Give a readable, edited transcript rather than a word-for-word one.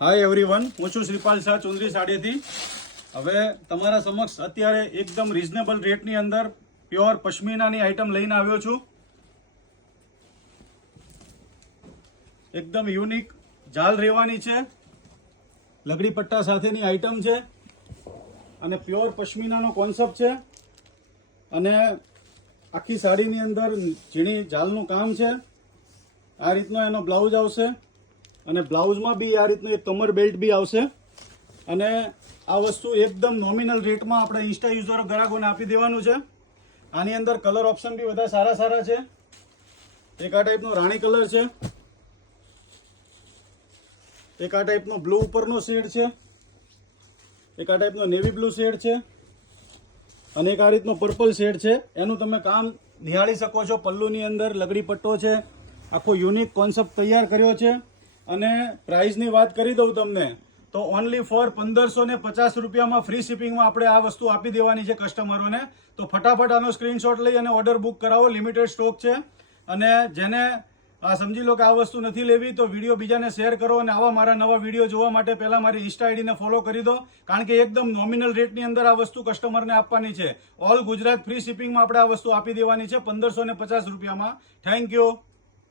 Hi everyone, હું છું શ્રીપાલ શાહ ચુંદરી સાડીથી. હવે તમારા સમક્ષ અત્યારે એકદમ રીઝનેબલ રેટની અંદર પ્યોર પશ્મિનાની આઈટમ લઈને આવ્યો છું. એકદમ યુનિક જાલ રેવાની છે, લગડી પટ્ટા સાથેની આઈટમ છે અને પ્યોર પશ્મિનાનો કોન્સેપ્ટ છે. અને આખી સાડીની અંદર ઝીણી જાલનું કામ છે. આ રીતનો એનો બ્લાઉઝ આવશે અને બ્લાઉઝમાં બી આ રીતનું એક કમર બેલ્ટ બી આવશે. અને આ વસ્તુ એકદમ નોમિનલ રેટમાં આપણે ઇન્સ્ટા યુઝરો ગ્રાહકોને આપી દેવાનું છે. આની અંદર કલર ઓપ્શન બી બધા સારા સારા છે. એક આ ટાઈપનો રાણી કલર છે, એક આ ટાઈપનો બ્લુ ઉપરનો શેડ છે, એક આ ટાઈપનો નેવી બ્લુ શેડ છે અને એક આ રીતનો પર્પલ શેડ છે. એનું તમે કામ નિહાળી શકો છો. પલ્લુની અંદર લગડી પટ્ટો છે, આખો યુનિક કોન્સેપ્ટ તૈયાર કર્યો છે. અને પ્રાઇસની વાત કરી દઉં તમને તો ઓનલી ફોર 1550 રૂપિયામાં ફ્રી શિપિંગમાં આપણે આ વસ્તુ આપી દેવાની છે કસ્ટમરોને. તો ફટાફટ આનો સ્ક્રીનશોટ લઈ અને ઓર્ડર બુક કરાવો. લિમિટેડ સ્ટોક છે. અને જેને સમજી લો કે આ વસ્તુ નથી લેવી તો વિડીયો બીજાને શેર કરો. અને આવા મારા નવા વિડીયો જોવા માટે પહેલાં મારી ઇન્સ્ટા આઈડીને ફોલો કરી દો, કારણ કે એકદમ નોમિનલ રેટની અંદર આ વસ્તુ કસ્ટમરને આપવાની છે. ઓલ ગુજરાત ફ્રી શિપિંગમાં આપણે આ વસ્તુ આપી દેવાની છે 1550 રૂપિયામાં. Thank you.